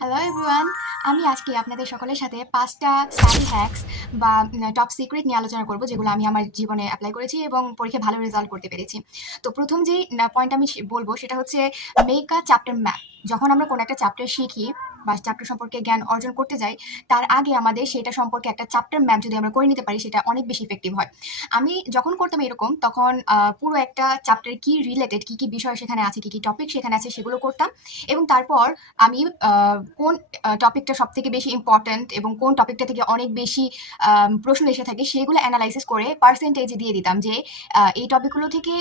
Hello everyone, আমি আজকে আপনাদের সকলের সাথে ৫টা স্টাডি হ্যাকস বা টপ সিক্রেট নিয়ে আলোচনা করব, যেগুলো আমি আমার জীবনে অ্যাপ্লাই করেছি এবং পরীক্ষায় ভালো রেজাল্ট করতে পেরেছি। তো প্রথম যেই পয়েন্ট আমি বলবো সেটা হচ্ছে মেক আ চ্যাপ্টার ম্যাপ। যখন আমরা কোনো একটা চ্যাপ্টার শিখি বা চ্যাপ্টার সম্পর্কে জ্ঞান অর্জন করতে যাই, তার আগে আমাদের সেটা সম্পর্কে একটা চ্যাপ্টার ম্যাপ যদি আমরা করে নিতে পারি, সেটা অনেক বেশি ইফেক্টিভ হয়। আমি যখন করতাম এরকম, তখন পুরো একটা চ্যাপ্টার কি রিলেটেড, কি কি বিষয় সেখানে আছে, কি কি টপিক সেখানে আছে, সেগুলো করতাম। এবং তারপর আমি কোন টপিকটা সব থেকে বেশি ইম্পর্ট্যান্ট এবং কোন টপিকটা থেকে অনেক বেশি প্রশ্ন এসে থাকে, সেগুলো অ্যানালাইসিস করে পার্সেন্টেজ দিয়ে দিতাম যে এই টপিকগুলো থেকে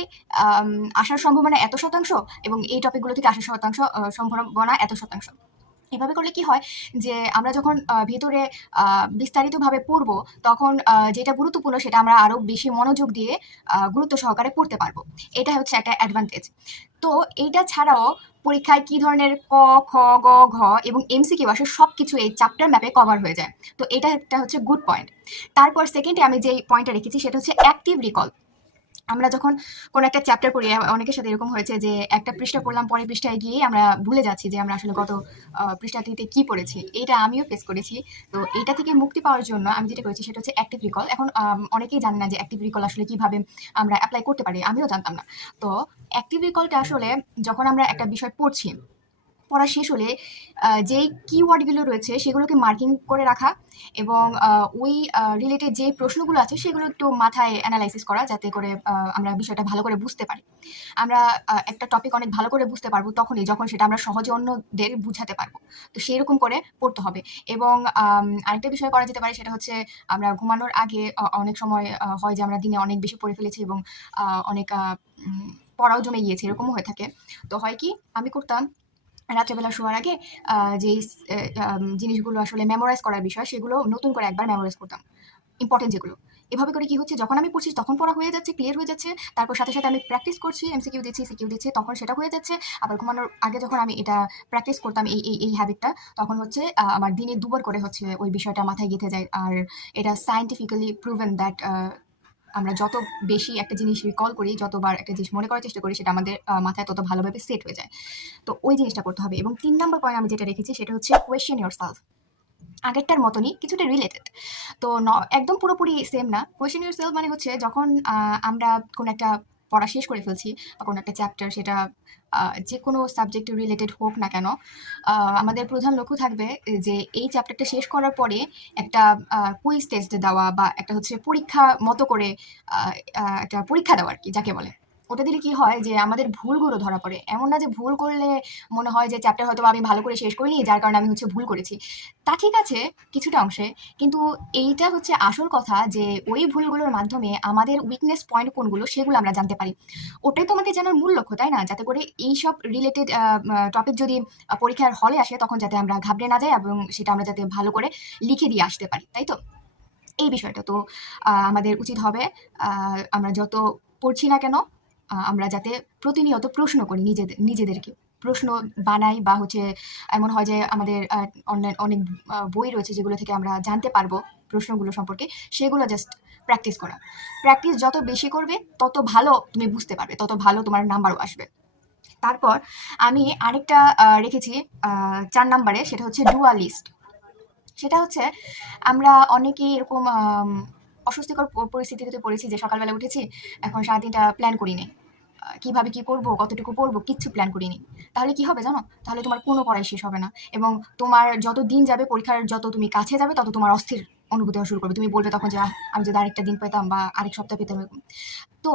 আম, আসার সম্ভাবনা এত শতাংশ এবং এই টপিকগুলো থেকে আসার শতাংশ সম্ভাবনা এত শতাংশ। এভাবে করলে কি হয় যে আমরা যখন ভেতরে বিস্তারিতভাবে পড়বো, তখন যেটা গুরুত্বপূর্ণ সেটা আমরা আরো বেশি মনোযোগ দিয়ে গুরুত্ব সহকারে পড়তে পারবো। এটা হচ্ছে একটা অ্যাডভান্টেজ। তো এইটা ছাড়াও পরীক্ষায় কি ধরনের ক, খ, গ, ঘ এবং এমসিকিউ আসে, সবকিছু এই চ্যাপ্টার ম্যাপে কভার হয়ে যায়। তো এটা একটা হচ্ছে গুড পয়েন্ট। তারপর সেকেন্ডে আমি যেই পয়েন্টটা রেখেছি সেটা হচ্ছে অ্যাক্টিভ রিকল। আমরা যখন কোনো একটা চ্যাপ্টার পড়ি, অনেকের সাথে এরকম হয়েছে যে একটা পৃষ্ঠা পড়লাম, পরের পৃষ্ঠায় গিয়ে আমরা ভুলে যাচ্ছি যে আমরা আসলে গত পৃষ্ঠাটিতে কি পড়েছি। এটা আমিও ফেস করেছি। তো এটা থেকে মুক্তি পাওয়ার জন্য আমি যেটা করেছি সেটা হচ্ছে অ্যাক্টিভ রিকল। এখন অনেকেই জানে না যে অ্যাক্টিভ রিকল আসলে কিভাবে আমরা অ্যাপ্লাই করতে পারি, আমিও জানতাম না। তো অ্যাক্টিভ রিকলটা আসলে যখন আমরা একটা বিষয় পড়ছি, পড়া শেষ হলে যেই কিওয়ার্ডগুলো রয়েছে সেগুলোকে মার্কিং করে রাখা এবং ওই রিলেটেড যে প্রশ্নগুলো আছে সেগুলো একটু মাথায় অ্যানালাইসিস করা, যাতে করে আমরা বিষয়টা ভালো করে বুঝতে পারি। আমরা একটা টপিক অনেক ভালো করে বুঝতে পারবো তখনই যখন সেটা আমরা সহজে অন্যদের বুঝাতে পারবো। তো সেরকম করে পড়তে হবে। এবং আরেকটা বিষয় করা যেতে পারে সেটা হচ্ছে আমরা ঘুমানোর আগে অনেক সময় হয় যে আমরা দিনে অনেক বেশি পড়ে ফেলেছি এবং অনেক পড়াও জমে গিয়েছে, এরকমও হয়ে থাকে। তো হয় কি, আমি করতাম রাত্রেবেলা শোয়ার আগে যেই জিনিসগুলো আসলে মেমোরাইজ করার বিষয়, সেগুলো নতুন করে একবার মেমোরাইজ করতাম, ইম্পর্টেন্ট যেগুলো। এভাবে করে কি হচ্ছে, যখন আমি পড়ছি তখন পড়া হয়ে যাচ্ছে, ক্লিয়ার হয়ে যাচ্ছে। তারপর সাথে সাথে আমি প্র্যাকটিস করছি, এমসিকিউ দিচ্ছি, সিকিউ দিচ্ছি, তখন সেটা হয়ে যাচ্ছে। আবার ঘুমানোর আগে যখন আমি এটা প্র্যাকটিস করতাম, এই হ্যাবিটটা, তখন হচ্ছে আমার দিনে দুবার করে হচ্ছে ওই বিষয়টা মাথায় গেঁথে যায়। আর এটা সায়েন্টিফিক্যালি প্রুভেন দ্যাট আমরা যত বেশি একটা জিনিস রিকল করি, যতবার একটা জিনিস মনে করার চেষ্টা করি, সেটা আমাদের মাথায় তত ভালোভাবে সেট হয়ে যায়। তো ওই জিনিসটা করতে হবে। এবং ৩ নাম্বার পয়েন্ট আমি যেটা রেখেছি সেটা হচ্ছে কোয়েশ্চেন ইয়োরসেলফ। আগেরটার মতনই কিছুটা রিলেটেড। তো একদম পুরোপুরি সেম না। কোয়েশ্চেন ইয়োরসেলফ মানে হচ্ছে যখন আমরা কোনো একটা পড়া শেষ করে ফেলছি বা কোনো একটা চ্যাপ্টার, সেটা যেকোনো সাবজেক্ট রিলেটেড হোক না কেন, আমাদের প্রধান লক্ষ্য থাকবে যে এই চ্যাপ্টারটা শেষ করার পরে একটা কুইজ টেস্ট দেওয়া বা একটা হচ্ছে পরীক্ষা মতো করে আ আ একটা পরীক্ষা দেওয়া আরকি যাকে বলে। ওটা দিলে কি হয় যে আমাদের ভুলগুলো ধরা পড়ে। এমন না যে ভুল করলে মনে হয় যে চ্যাপ্টার হয়তোবা আমি ভালো করে শেষ করিনি, যার কারণে আমি হচ্ছে ভুল করেছি। তা ঠিক আছে কিছুটা অংশে। কিন্তু এইটা হচ্ছে আসল কথা যে ওই ভুলগুলোর মাধ্যমে আমাদের উইকনেস পয়েন্ট কোনগুলো সেগুলো আমরা জানতে পারি। ওটাই তো আমাদের জানার মূল লক্ষ্য, তাই না? যাতে করে এইসব রিলেটেড টপিক যদি পরীক্ষার হলে আসে, তখন যাতে আমরা ঘাবড়ে না যাই এবং সেটা আমরা যাতে ভালো করে লিখে দিয়ে আসতে পারি, তাই তো? এই বিষয়টা তো আমাদের উচিত হবে আমরা যত পড়ছি না কেন, আমরা যাতে প্রতিনিয়ত প্রশ্ন করি নিজেদেরকে। প্রশ্ন বানাই বা হচ্ছে এমন হয় যে আমাদের অনলাইন অনেক বই রয়েছে যেগুলো থেকে আমরা জানতে পারবো প্রশ্নগুলো সম্পর্কে, সেগুলো জাস্ট প্র্যাকটিস করা। প্র্যাকটিস যত বেশি করবে তত ভালো তুমি বুঝতে পারবে, তত ভালো তোমার নাম্বারও আসবে। তারপর আমি আরেকটা রেখেছি ৪ নাম্বারে, সেটা হচ্ছে ডুয়া লিস্ট। সেটা হচ্ছে আমরা অনেকেই এরকম অস্বস্তিকর পরিস্থিতিতে পড়েছি যে সকালবেলা উঠেছি, এখন সারাদিনটা প্ল্যান করি নাই। কিভাবে কি করব, কতটুকু পড়বো, কিচ্ছু প্ল্যান করিনি। তাহলে কি হবে জানো? তাহলে তোমার কোনো পড়াই শেষ হবে না এবং তোমার যত দিন যাবে, পরীক্ষার যত তুমি কাছে যাবে, তত তোমার অস্থির অনুভূতি হওয়া শুরু করবে। তুমি বলবে তখন যে, "আহ! আমি যদি আরেকটা দিন পেতাম বা আরেক সপ্তাহ পেতাম।" এরকম। তো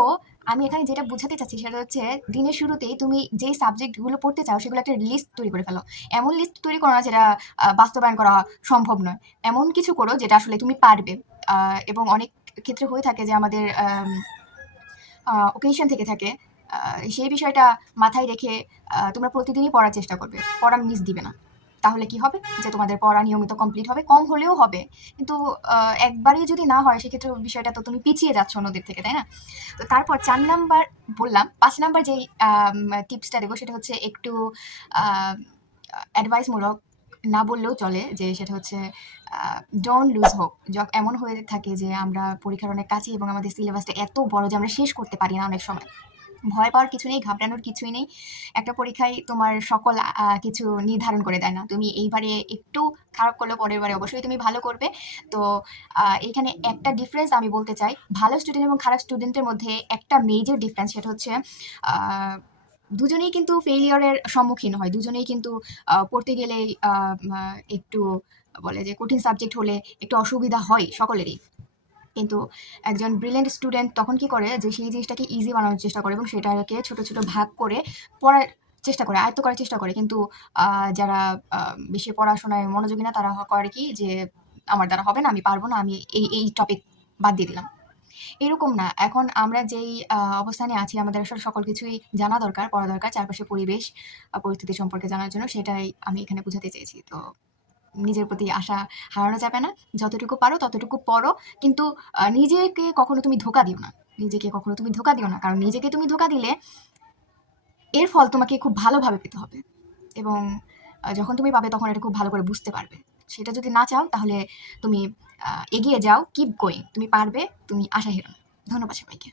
আমি এখানে যেটা বোঝাতে চাচ্ছি সেটা হচ্ছে দিনের শুরুতেই তুমি যেই সাবজেক্টগুলো পড়তে চাও সেগুলো একটা লিস্ট তৈরি করে ফেলো। এমন লিস্ট তৈরি করো না যেটা বাস্তবায়ন করা সম্ভব নয়। এমন কিছু করো যেটা আসলে তুমি পারবে। এবং অনেক ক্ষেত্রে হয়ে থাকে যে আমাদের ওকেশন থেকে থাকে। সেই বিষয়টা মাথায় রেখে তোমরা প্রতিদিনই পড়ার চেষ্টা করবে। পড়া মিস দিবে না। তাহলে কি হবে? যে তোমাদের পড়া নিয়মিত কমপ্লিট হবে। কম হলেও হবে। কিন্তু একবারেই যদি না হয়, সেক্ষেত্রে বিষয়টা তো তুমি পিছিয়ে যাচ্ছ অন্যদের থেকে, তাই না? তো তারপর ৪ নাম্বার বললাম। ৫ নাম্বার যেই টিপসটা দেবো সেটা হচ্ছে একটু আ অ্যাডভাইস মূলক না বললেও চলে, যে সেটা হচ্ছে ডোন্ট লুজ হোপ। এমন হয়ে থাকে যে আমরা পরীক্ষার অনেক কাছে এবং আমাদের সিলেবাসটা এত বড় যে আমরা শেষ করতে পারি না অনেক সময়। ভয় পাওয়ার কিছু নেই, ঘাবড়ানোর কিছুই নেই। একটা পরীক্ষায় তোমার সকল কিছু নির্ধারণ করে দেয় না। তুমি এইবারে একটু খারাপ করলেও পরের বারে অবশ্যই তুমি ভালো করবে। তো এইখানে একটা ডিফারেন্স আমি বলতে চাই, ভালো স্টুডেন্ট এবং খারাপ স্টুডেন্টের মধ্যে একটা মেজর ডিফারেন্স, সেটা হচ্ছে আ দুজনেই কিন্তু ফেইলিউরের সম্মুখীন হয়। দুজনেই কিন্তু পড়তে গেলেই মা একটু বলে যে কঠিন সাবজেক্ট হলে একটু অসুবিধা হয় সকলেরই। কিন্তু একজন ব্রিলিয়ান্ট স্টুডেন্ট তখন কি করে যে সেই জিনিসটাকে ইজি বানানোর চেষ্টা করে এবং সেটাকে ছোট ছোট ভাগ করে পড়ার চেষ্টা করে, আয়ত্ত করার চেষ্টা করে। কিন্তু যারা বেশি পড়াশোনায় মনোযোগী না তারা করে কি যে আমার দ্বারা হবে না, আমি পারবো না, আমি এই টপিক বাদ দিয়ে দিলাম। এরকম না, এখন আমরা যেই অবস্থানে আছি আমাদের আসলে সকল কিছুই জানা দরকার, পড়া দরকার, চারপাশে পরিবেশ পরিস্থিতি সম্পর্কে জানার জন্য। সেটাই আমি এখানে বুঝাতে চেয়েছি। তো নিজের প্রতি আশা হারানো যাবে না। যতটুকু পারো ততটুকু পড়ো। কিন্তু নিজেকে কখনো তুমি ধোঁকা দিও না। নিজেকে কখনো তুমি ধোঁকা দিও না। কারণ নিজেকে তুমি ধোঁকা দিলে এর ফল তোমাকে খুব ভালোভাবে পেতে হবে। এবং যখন তুমি পাবে তখন এটা খুব ভালো করে বুঝতে পারবে। সেটা যদি না চাও তাহলে তুমি এগিয়ে যাও, কিপ গোয়িং। তুমি পারবে, তুমি আশা হেরো না। ধন্যবাদ সবাইকে।